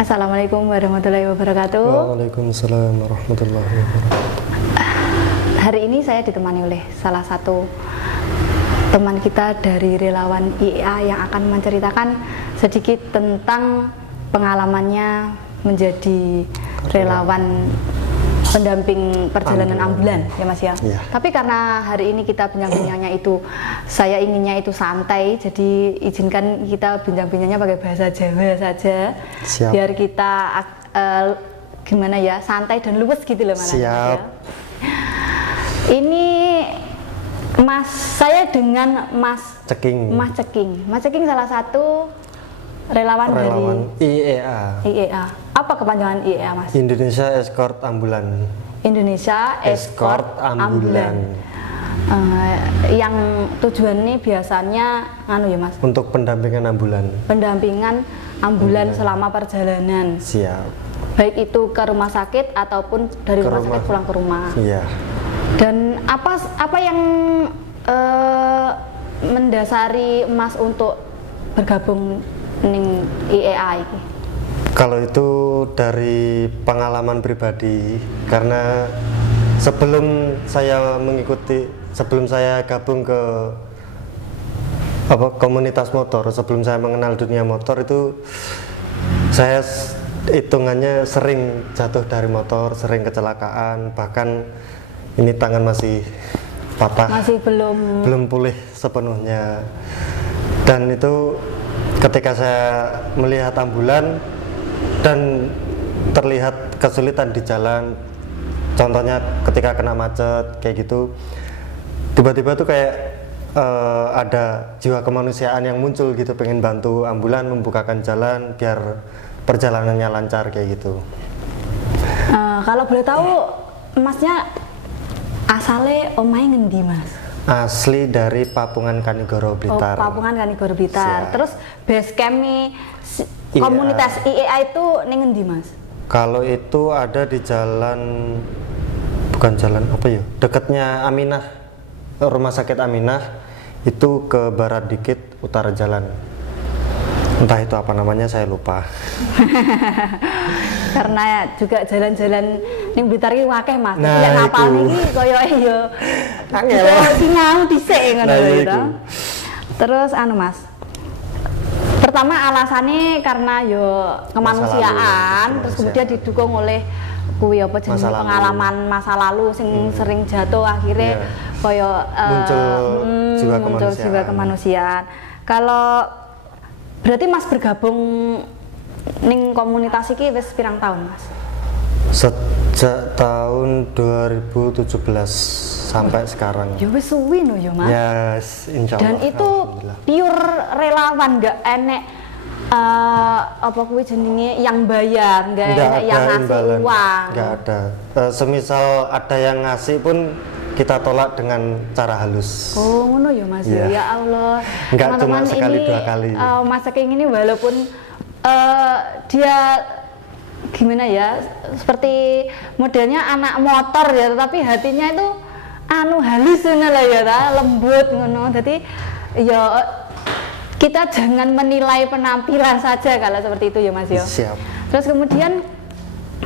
Assalamualaikum warahmatullahi wabarakatuh. Waalaikumsalam warahmatullahi wabarakatuh. Hari ini saya ditemani oleh salah satu teman kita dari relawan IEA yang akan menceritakan sedikit tentang pengalamannya menjadi relawan pendamping perjalanan ambulan, ya Mas ya. Ya. Tapi karena hari ini kita bincang-bincangnya itu, saya inginnya itu santai, jadi izinkan kita bincang-bincangnya pakai bahasa Jawa saja. Siap. Biar kita gimana ya, santai dan luwes gitu loh Mas. Siap. Ya. Ini Mas, saya dengan Mas Ceking. Mas Ceking. Mas Ceking salah satu relawan Relawan dari IEA. IEA. Apa kepanjangan IEA, Mas? Indonesia Escort Ambulan. Indonesia Escort Ambulan. Yang tujuannya biasanya ya Mas, Untuk pendampingan ambulan. pendampingan ambulan selama perjalanan. Siap. Baik itu ke rumah sakit ataupun dari Ke rumah rumah. sakit pulang ke rumah. Iya. Dan apa yang mendasari Mas untuk bergabung ning IEA ini? Kalau itu dari pengalaman pribadi, karena sebelum saya gabung ke komunitas motor, sebelum saya mengenal dunia motor itu, saya hitungannya sering jatuh dari motor, sering kecelakaan, bahkan ini tangan masih patah, Masih belum pulih sepenuhnya. Dan itu ketika saya melihat ambulan dan terlihat kesulitan di jalan, contohnya ketika kena macet kayak gitu, tiba-tiba tuh kayak ada jiwa kemanusiaan yang muncul gitu, pengen bantu ambulan membukakan jalan biar perjalanannya lancar kayak gitu. Kalau boleh tahu Masnya asalnya omahe ngendi, Mas? Asli dari Papungan Kanigoro Blitar. Oh, Papungan Kanigoro Blitar. Siap. Terus base camp-nya IEA. komunitas IEA itu ning ngendi, Mas? Kalau itu ada di bukan jalan apa ya? Dekatnya Aminah, Rumah Sakit Aminah, itu ke barat dikit, utara jalan. Entah itu apa namanya, saya lupa. Karena juga jalan-jalan ning Blitar iki akeh, Mas. Nah, Nek napal iku. niki koyoke ya Angel. sinau dhisik ngono Nah, lho, iku. gitu. Terus Mas. Pertama alasannya karena yo kemanusiaan, Masa lalu, terus kemudian didukung oleh kuwi apa jenenge Masa lalu. pengalaman masa lalu sing sering jatuh akhirnya Iya. koyo Muncul jiwa jiwa kemanusiaan. Kalau berarti Mas bergabung ning komunitas iki wis pirang tahun, Mas? Sejak tahun 2017 sampai sekarang. Ya wis suwi no ya, Mas. Yes, insya Allah. Dan itu Alhamdulillah. pure relawan, nggak enek apa kuwi jenenge yang bayar, nggak enek yang ngasih imbalan. uang. Nggak ada. Semisal ada yang ngasih pun kita tolak dengan cara halus. Oh ngono ya Mas. Iya. Ya Allah. Nggak cuma Teman-teman, sekali, ini, 2 kali. Mas Ceking ini walaupun dia gimana ya, seperti modelnya anak motor ya, tapi hatinya itu halus ngono lah ya, lembut ngono. Jadi ya kita jangan menilai penampilan saja kalau seperti itu ya Mas ya. Siap. Terus kemudian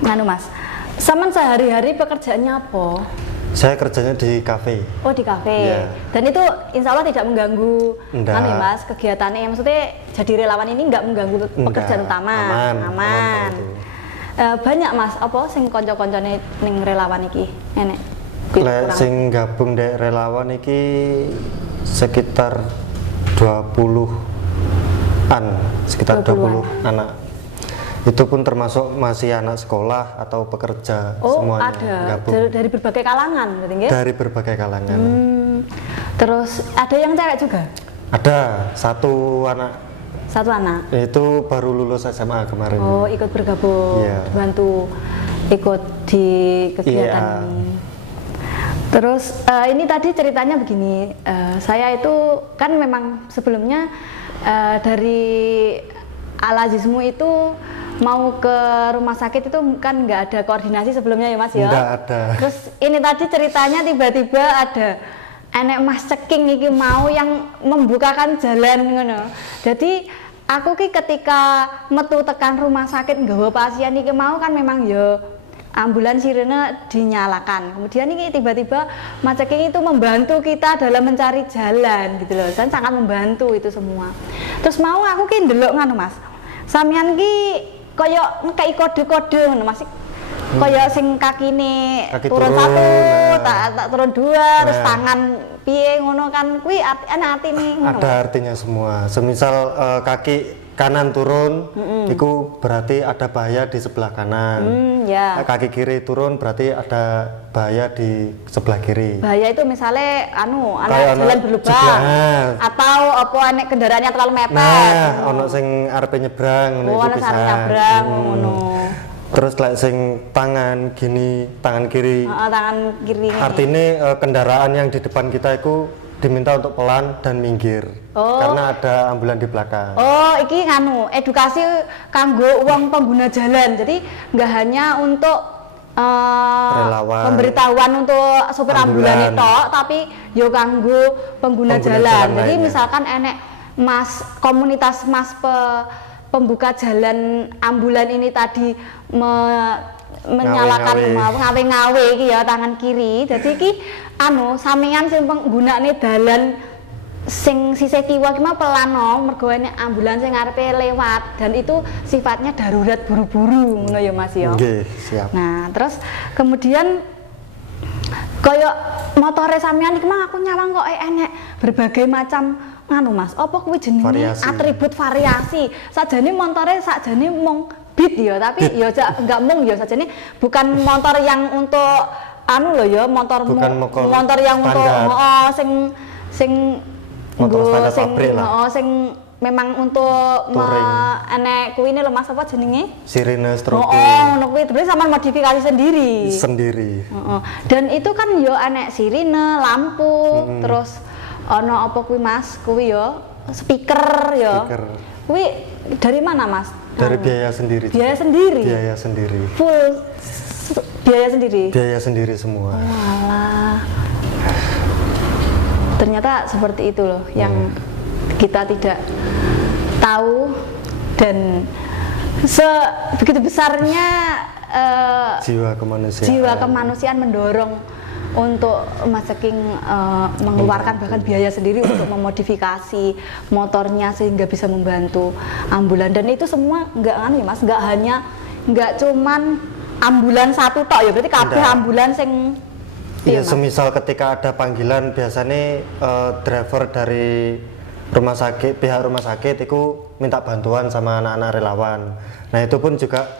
Mas, Saman sehari-hari pekerjaannya apa? Saya kerjanya di kafe. Oh di kafe. Iya. Dan itu insya Allah tidak mengganggu Enggak. ya Mas, kegiatannya. Maksudnya jadi relawan ini nggak mengganggu pekerjaan Enggak. utama. Aman kalau itu. Banyak Mas, apa sing konco-koncone ning relawan iki? Nenek. Lek sing gabung dek relawan iki sekitar 20-an, sekitar 20 anak. Itu pun termasuk masih anak sekolah atau pekerja, Oh semuanya ada gabung. dari berbagai kalangan, berarti nggih? Dari berbagai kalangan. Terus ada yang cewek juga? Ada satu anak, Satu anak. itu baru lulus SMA kemarin. Oh ikut bergabung, Iya. bantu ikut di kegiatan Iya. ini. Terus ini tadi ceritanya begini, saya itu kan memang sebelumnya dari Al-Azizmu itu mau ke rumah sakit itu kan nggak ada koordinasi sebelumnya ya Mas ya? Nggak ada. Terus ini tadi ceritanya tiba-tiba ada enek Mas Ceking iki mau yang membukakan jalan ngono. Jadi aku ki ketika metu tekan rumah sakit nggawa pasien iki mau kan memang ya ambulans sirene dinyalakan. Kemudian ini tiba-tiba Mas Ceking itu membantu kita dalam mencari jalan gitu loh. Dan sangat membantu itu semua. Terus mau aku ki ndelok ngono Mas. Sampeyan ki kaya ngekeki kode-kode ngono Mas. Kaya sing kakine turun satu, tak turun dua, terus tangan piye ngono kan kuwi artine ngono. Ada artinya semua. Semisal kaki kanan turun, itu berarti ada bahaya di sebelah kanan. Ya. Kaki kiri turun berarti ada bahaya di sebelah kiri. Bahaya itu misalnya Kayak jalan berlubang atau apa anek kendaraannya terlalu mepet. Nah, ono sing arepe nyebrang ngono iku Ono bisa. sing nyebrang ngono. Terus lek sing tangan gini, tangan kiri. Tangan kiri. Artinya kendaraan yang di depan kita itu diminta untuk pelan dan minggir. Karena ada ambulan di belakang. Oh, iki edukasi kanggo wong pengguna jalan. Jadi nggak hanya untuk pemberitahuan untuk sopir ambulan itu, tapi yo kanggo pengguna jalan. Jadi misalkan enek komunitas pembuka jalan ambulan ini tadi menyalakan ngawe-ngawe iki ya tangan kiri. Jadi iki sampeyan sing penggunane dalan sing sisih kiwa ki mah pelano mergo enek ambulan sing ngarepe lewat dan itu sifatnya darurat buru-buru ngono ya Mas ya. Nggih, siap. Nah, terus kemudian kaya motore sampeyan iki mah aku nyawang kok enek berbagai macam Mas, apa kuwi jenenge atribut variasi. Sajane motore sakjane mung beat ya, tapi ya enggak mung ya sajane bukan motor yang untuk motor yang standar. Untuk sing memang untuk enek kuwi lho Mas apa jenenge? Sirine strobe. Ngono kuwi terus sampean modifikasi sendiri. Dan itu kan yo enek sirine, lampu, terus ana apa kuwi Mas? Kuwi yo speaker yo. Kuwi dari mana Mas? Dari biaya sendiri. Biaya sendiri. Biaya sendiri. Full biaya sendiri. Biaya sendiri semua. Walah. Ternyata seperti itu loh yang kita tidak tahu dan begitu besarnya jiwa kemanusiaan mendorong untuk Mas Ceking mengeluarkan bahkan biaya sendiri untuk memodifikasi motornya sehingga bisa membantu ambulan. Dan itu semua nggak cuman ambulan satu tok ya, berarti kabeh ambulan sing iya, semisal ketika ada panggilan biasanya driver dari pihak rumah sakit itu minta bantuan sama anak-anak relawan. Nah itu pun juga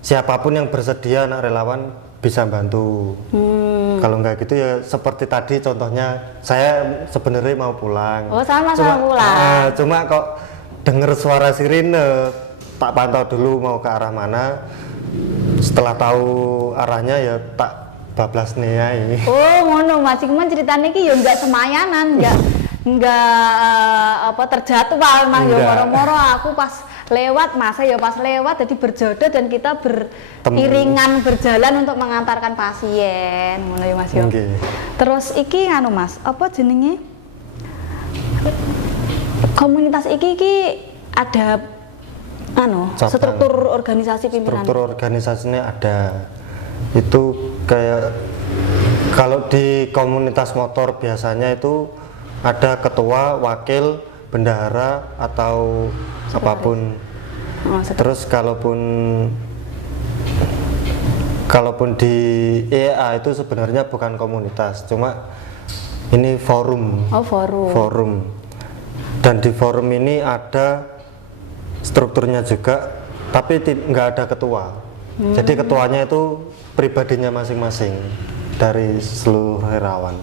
siapapun yang bersedia anak relawan bisa bantu. Kalau nggak gitu ya seperti tadi contohnya saya sebenarnya mau pulang. Oh sama pulang. Cuma kok denger suara sirine tak pantau dulu mau ke arah mana. Setelah tahu arahnya ya tak bablas nih ya ini. Oh ngono Mas, cuman ceritanya ki ya nggak semayanan, nggak terjadwal mah ya moro-moro aku pas lewat jadi berjodoh dan kita beriringan berjalan untuk mengantarkan pasien ngono ya Mas yo. Terus iki Mas, apa jenenge? Komunitas iki ada struktur organisasi pimpinan. Struktur organisasinya ada. Itu kayak kalau di komunitas motor biasanya itu ada ketua, wakil, bendahara atau apapun. Terus kalaupun di EA itu sebenarnya bukan komunitas, cuma ini forum. Forum. Dan di forum ini ada strukturnya juga, tapi nggak ada ketua. Jadi ketuanya itu pribadinya masing-masing dari seluruh relawan.